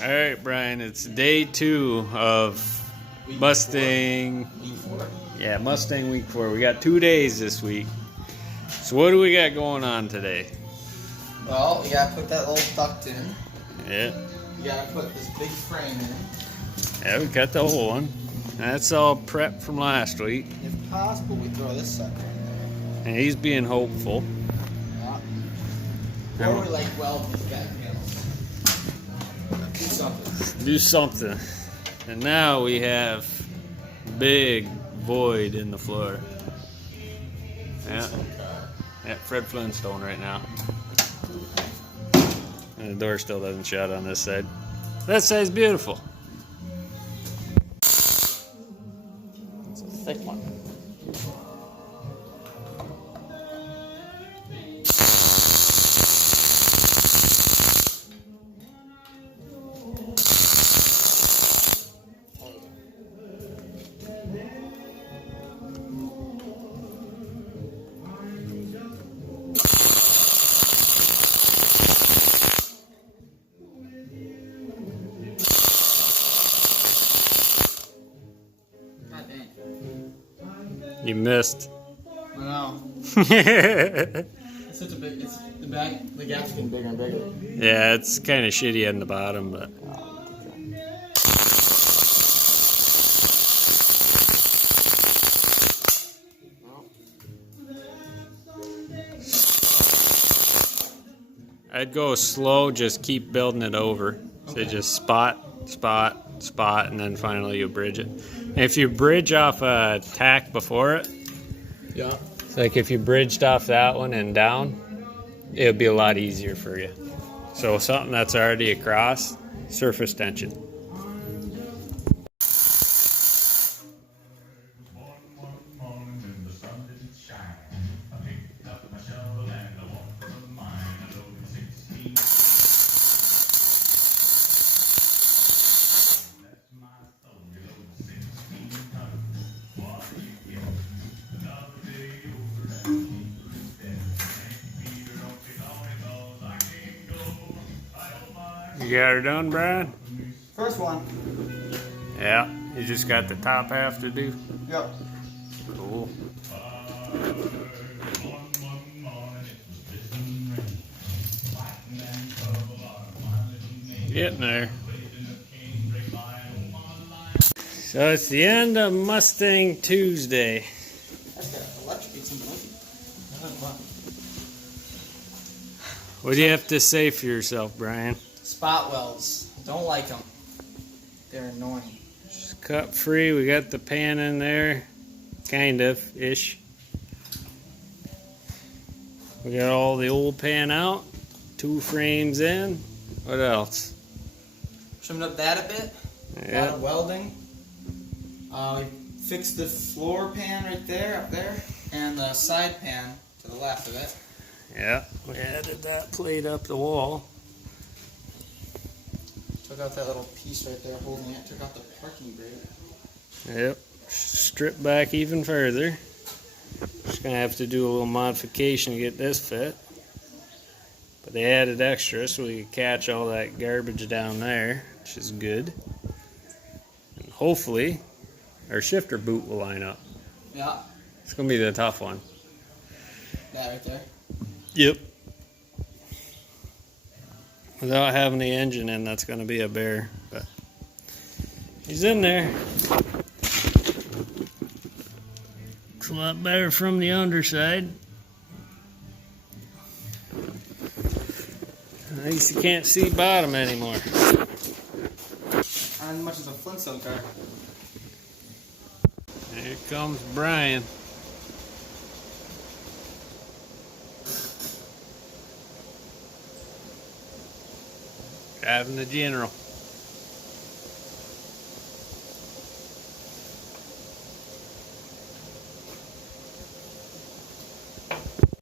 Alright, Brian, it's day 2 of Mustang. Yeah, Mustang week 4. We got 2 days this week. So what do we got going on today? Well, you gotta put that little duct in. Yeah. You gotta put this big frame in. Yeah, we got the whole one. That's all prep from last week. If possible, we throw this sucker in there. And he's being hopeful. Yeah. Or we like weld these guys. Do something. Do something. And now we have big void in the floor. Yeah. Yeah, Fred Flintstone right now. And the door still doesn't shut on this side. That side's beautiful. It's a thick one. You missed. I know. It's such a big. It's the gap's getting bigger and bigger. Yeah, it's kind of shitty on the bottom, but. I'd go slow, just keep building it over. So just spot, and then finally you bridge it. And if you bridge off a tack before it, Yeah. it's like if you bridged off that one and down, it would be a lot easier for you. So something that's already across, surface tension. You got her done, Brian? First one. Yeah, you just got the top half to do? Yep. Cool. Getting there. So it's the end of Mustang Tuesday. That's got electrocute some monkey. What do you have to say for yourself, Brian? Spot welds. Don't like them. They're annoying. Just cut free. We got the pan in there. Kind of ish. We got all the old pan out. 2 frames in. What else? Trimmed up that a bit. Yeah. A lot of welding. We fixed the floor pan right there, up there, and the side pan to the left of it. Yeah. We added that plate up the wall. Took out that little piece right there holding it. Took out the parking brake. Yep. Strip back even further. Just gonna have to do a little modification to get this fit. But they added extra so we could catch all that garbage down there, which is good. And hopefully our shifter boot will line up. Yeah. It's gonna be the tough one. That right there. Yep. Without having the engine in, that's gonna be a bear. But he's in there. It's a lot better from the underside. At least you can't see bottom anymore. Not as much as a Flintstone car. Here comes Brian. Driving the General.